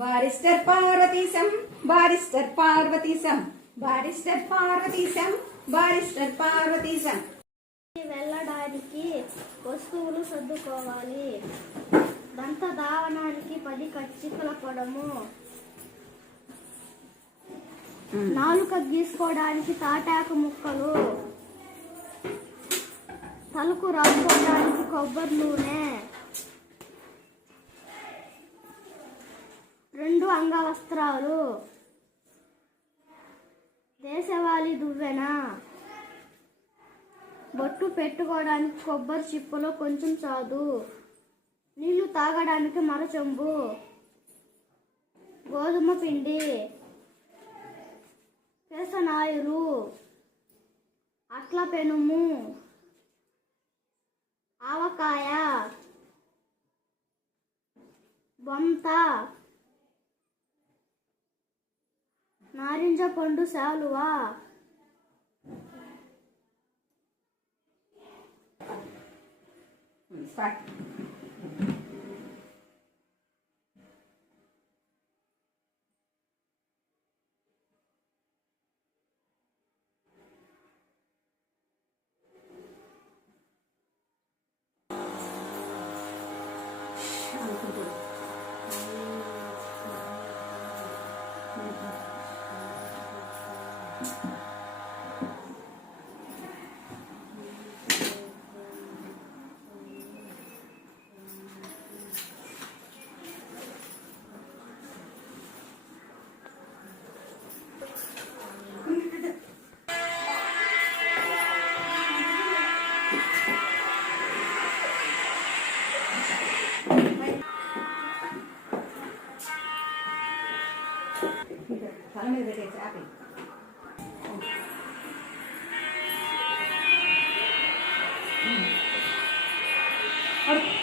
Barrister Parvateesam barrister Parvateesam barrister Parvateesam barrister Parvateesam. వెళ్ళడానికి వస్తువులు సర్దుకోవాలి. దంత దావనానికి పది కచ్చికల పొడము. నాలుక గీసుకోవడానికి తాటాకు ముక్కలు. తలకు రాసుకోవడానికి కొబ్బరి నూనె. రెండు అంగవస్త్రాలు. దేశవాళీ దువ్వెన? బొట్టు పెట్టుకోవడానికి కొబ్బరి చిప్పలో కొంచెం చాదు నీళ్ళు తాగడానికి మరచెంబు. గోధుమ పిండి. కేసనాయులు అట్ల పెనుము. ఆవకాయ. బొంత. నారింజ పండు శాలువా? స్టార్ట్ తల మీద పెట్టేసి ఆపి కూర్చొని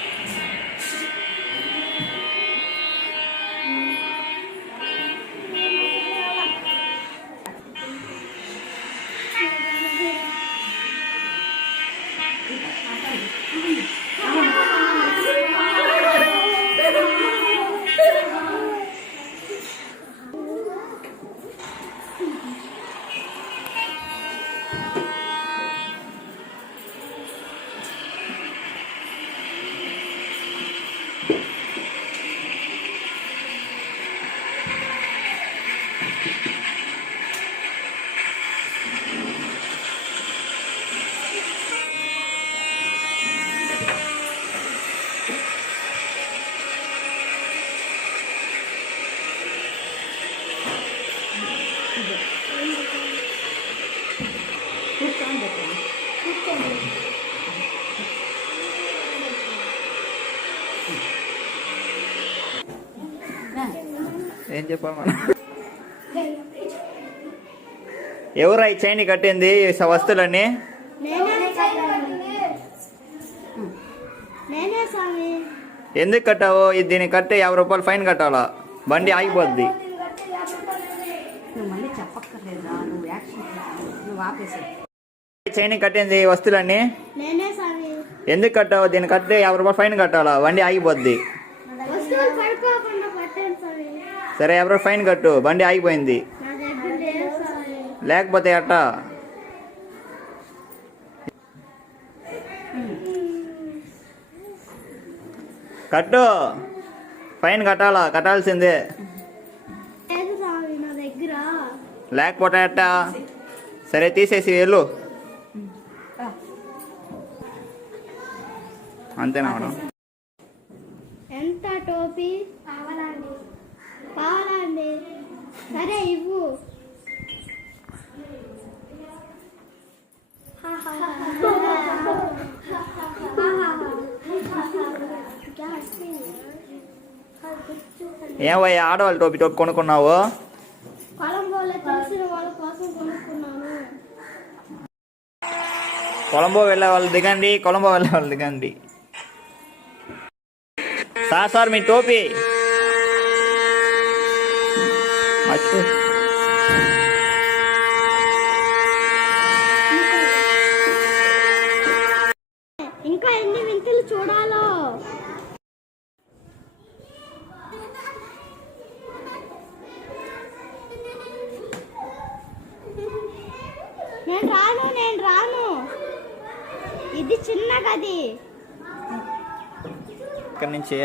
ఏం చెప్పాలి మనం? ఎవరు ఈ చైన్ కట్టింది వస్తువులన్నీ? ఎందుకు కట్టావు? ఇది దీన్ని కట్టి యాభై రూపాయలు ఫైన్ కట్టాలా? బండి ఆగిపోద్ది. చైన్ కట్టింది వస్తువులన్నీ? ఎందుకు కట్టావు? దీన్ని కట్టి యాభై రూపాయలు ఫైన్ కట్టాలా? బండి ఆగిపోద్ది. సరే ఎవరో ఫైన్ కట్టు. బండి ఆగిపోయింది. లేకపోతే అట్ట? కట్టు. ఫైన్ కట్టాలా? కట్టాల్సిందే. లేకపోతే అట్ట? సరే తీసేసి వెళ్ళు. అంతేనా మేడం? ఎంత టోపీ? సరే ఇవ్వు. ఏమయ్యా ఆడవాళ్ళ టోపీ టోపీ కొనుక్కున్నావు? కొలంబో వెళ్ళే వాళ్ళు దిగండి కొలంబో వెళ్ళే వాళ్ళు దిగండి. సార్ సార్ మీ టోపీ. ఇంకా ఎన్ని వింతలు చూడాలో? నేను రాను నేను రాను. ఇది చిన్న గది. ఇక్కడ నుంచి